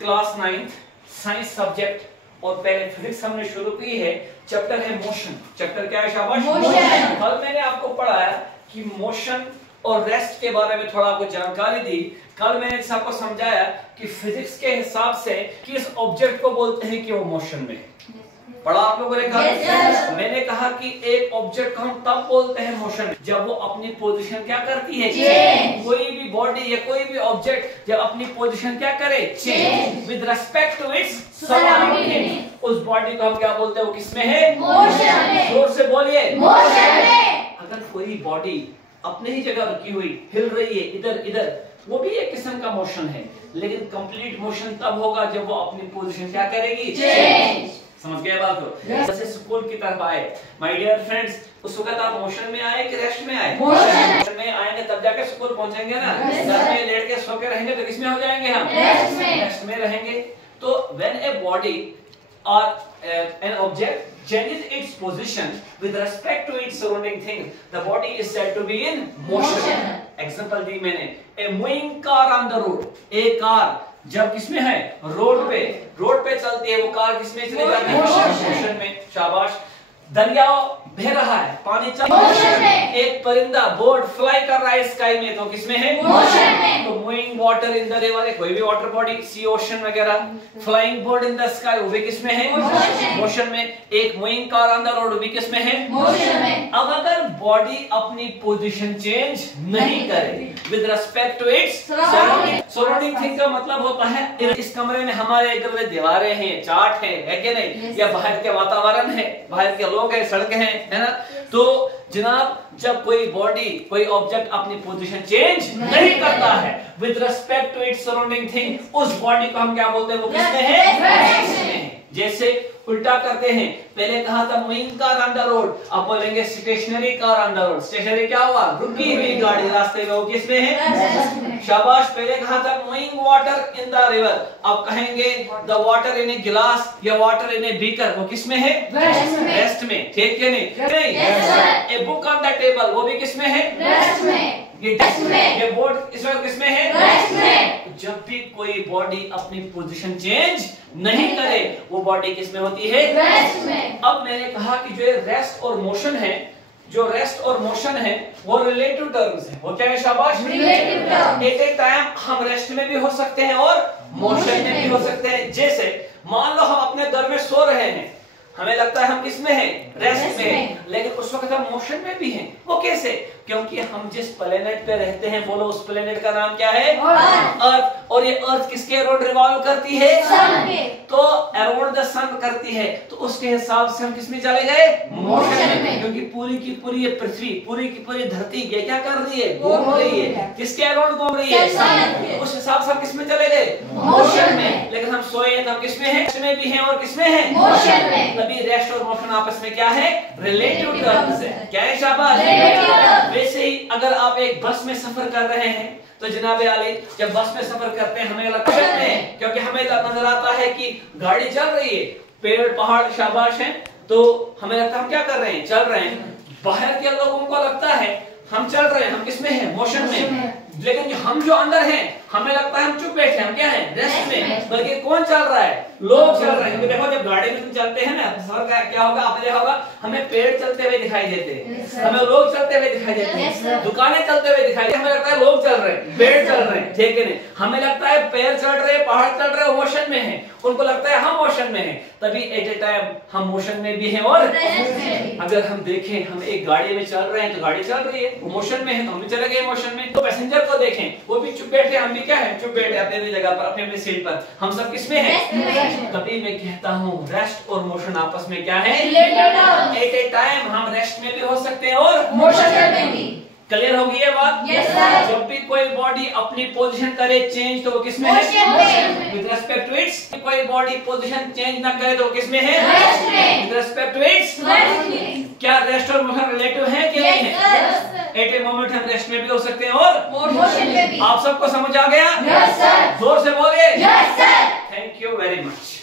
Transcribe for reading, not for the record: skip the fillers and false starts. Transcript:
Class 9th science subject और पहले physics हमने शुरू की है। चैप्टर है मोशन। चैप्टर क्या है शाबाश? मोशन। कल मैंने आपको पढ़ाया कि मोशन और रेस्ट के बारे में थोड़ा आपको जानकारी दी। कल मैंने सबको समझाया कि फिजिक्स के हिसाब से किस ऑब्जेक्ट को बोलते हैं कि वो मोशन में। पढ़ा आप लोगों ने कहा? मैंने कहा कि एक ऑब्जेक्ट को हम तब बोलते हैं मोशन में जब वो अपनी पोजीशन क्या करती है? कोई भी बॉडी या कोई भी ऑब्जेक्ट जब अपनी पोजीशन क्या करे? Change with respect to its surrounding. उस बॉडी को हम क्या बोलते हैं? वो किसमें है? मोशन में। जोर से बोलिए, मोशन में। अगर कोई बॉडी अपने ही जगह रुकी हुई हिल रही है इधर इधर, वो भी एक किस्म का मोशन है, लेकिन कंप्लीट मोशन तब होगा जब वो अपनी पोजीशन क्या करेगी? चेंज। समझ गए बात को? जैसे स्कूल की तरफ आए माय डियर फ्रेंड्स, उस वक्त आप मोशन में आए कि रेस्ट में आए? मोशन में आएंगे तब जाके स्कूल पहुंचेंगे ना। घर में लेट के सो के रहेंगे तो किसमें हो जाएंगे हम? रेस्ट में रहेंगे। तो when a body or an object changes its position with respect to its surrounding things, the body is said to be in motion. Example दी मैंने, a moving car on the road. एक car जब किसमें है? Road पे चलती है, वो car किसमें चली जाती है? मोशन में। शाबाश। दरिया बह रहा है, पानी चल रहा है, एक परिंदा बर्ड फ्लाई कर रहा है स्काई में, तो किसमें है? मोशन में। तो moving water in the river, कोई भी वाटर बॉडी, सी ओशन वगैरह, flying bird in the sky, वो भी किसमें है? मोशन में। एक moving car on the road, भी किसमें है? मोशन में। अब अगर बॉडी अपनी पोजीशन चेंज नहीं करे with respect to its surrounding thing का मतलब होता है इस कमरे में हमारे इधर दीवारें हैं, चार्ट है कि नहीं, या बाहर के वातावरण है, बाहर के लोग हैं, सड़कें हैं, है ना। तो जनाब जब कोई बॉडी कोई ऑब्जेक्ट अपनी पोजीशन चेंज नहीं करता है with respect to its surrounding thing, उस बॉडी को हम क्या बोलते हैं? वो किसमें है? जैसे उल्टा करते हैं, पहले कहा था moving car on the road, अब बोलेंगे stationary car on the road. Stationary क्या हुआ? रुकी हुई गाड़ी रास्ते में, वो किसमें है? शाबाश। पहले कहा था moving water in the river, अब कहेंगे द वाटर इन ए गिलास या वाटर इन ए बीकर, वो किसमें है? रेस्ट में। ठीक है नहीं? A book on the table, वो भी किसमें है? रेस्ट में। ये बोर्ड इस वक्त किसमें है? रेस्ट में। जब भी कोई बॉडी अपनी पोजीशन चेंज नहीं करे, वो बॉडी किसमें होती है? रेस्ट में। अब मैंने कहा कि जो रेस्ट और मोशन है, जो रेस्ट और मोशन है वो रिलेटिव टर्म्स है। वो क्या है शाबाश? Relative terms. एक टाइम हम रेस्ट में भी हो सकते हैं और मोशन में भी हो सकते हैं। जैसे मान लो हम अपने घर में सो रहे हैं, हमें लगता है हम किसमें हैं? रेस्ट में, लेकिन उस वक्त हम मोशन में भी हैं। वो कैसे? क्योंकि हम जिस प्लेनेट पे रहते हैं, बोलो उस प्लेनेट का नाम क्या है? अर्थ। और ये अर्थ किसके अराउंड रिवॉल्व करती है? सन के। तो अराउंड द सन करती है, तो उसके हिसाब से हम किसमें चले गए? मोशन में। क्योंकि पूरी की पूरी ये पृथ्वी, पूरी की पूरी धरती ये क्या कर रही है? घूम रही है। किसके अराउंड घूम रही है? सन। उस हिसाब से हम किसमें चले गए? मोशन में। लेकिन हम सोए हैं तो हम किसमें हैं? रेस्ट में भी हैं और किसमें हैं? मोशन में। तभी रेस्ट और मोशन आपस में क्या है? रिलेटिव टर्म्स है। क्या है शाबाश? वैसे ही अगर आप एक बस में सफर कर रहे हैं तो जनाब आली, जब बस में सफर करते हैं हमें लगता है, क्योंकि हमें नजर आता है कि गाड़ी चल रही है, पेड़ पहाड़ शाबाश हैं, तो हमें लगता है हम क्या कर रहे हैं? चल रहे हैं। बाहर के लोगों को लगता है हम चल रहे हैं, हम किसमें हैं? मोशन में। लेकिन हम जो अंदर हैं हमें लगता है हम चुप बैठे, हम क्या हैं? रेस्ट में। बल्कि कौन चल रहा है? लोग चल रहे हैं। देखो जब गाड़ी में तुम चलते हैं ना, सफर क्या होगा? आपने देखा होगा हमें पेड़ चलते हुए दिखाई देते हैं, हमें लोग चलते हुए दिखाई देते हैं, दुकानें चलते हुए दिखाई देती हैं, हमें लगता है लोग चल रहे हैं, पेड़ चल रहे हैं। ठीक है नहीं? हमें लगता है पेड़ चल रहे हैं, पहाड़ चल रहे हैं, मोशन में है, उनको लगता है हम मोशन में हैं। तभी एट ए टाइम हम मोशन में भी हैं और अगर हम देखें हम एक गाड़ी में चल रहे हैं तो गाड़ी चल रही है, वो मोशन में है तो हम भी चले गए मोशन में। तो पैसेंजर को देखें, वो भी चुप बैठे, हम भी क्या है? चुप बैठे अपनी जगह पर, अपनी सीट पर। हम सब किसमें हैं? तभी मैं कहता हूँ रेस्ट और मोशन आपस में क्या है? एट ए टाइम हम रेस्ट में भी हो सकते हैं और मोशन में भी। क्लियर होगी ये बात? yes, जब भी कोई बॉडी अपनी पोजीशन करे चेंज तो वो किसमें है? With respect to its. कोई बॉडी पोजीशन चेंज ना करे तो वो किसमें है? With respect to its. क्या रेस्ट और मोशन रिलेटिव है कि नहीं है? एट ए मोमेंट हम रेस्ट में भी हो सकते हैं और मोशन में भी। आप सबको समझ आ गया? Yes sir. जोर से बोलिए। Yes sir. Thank you very much.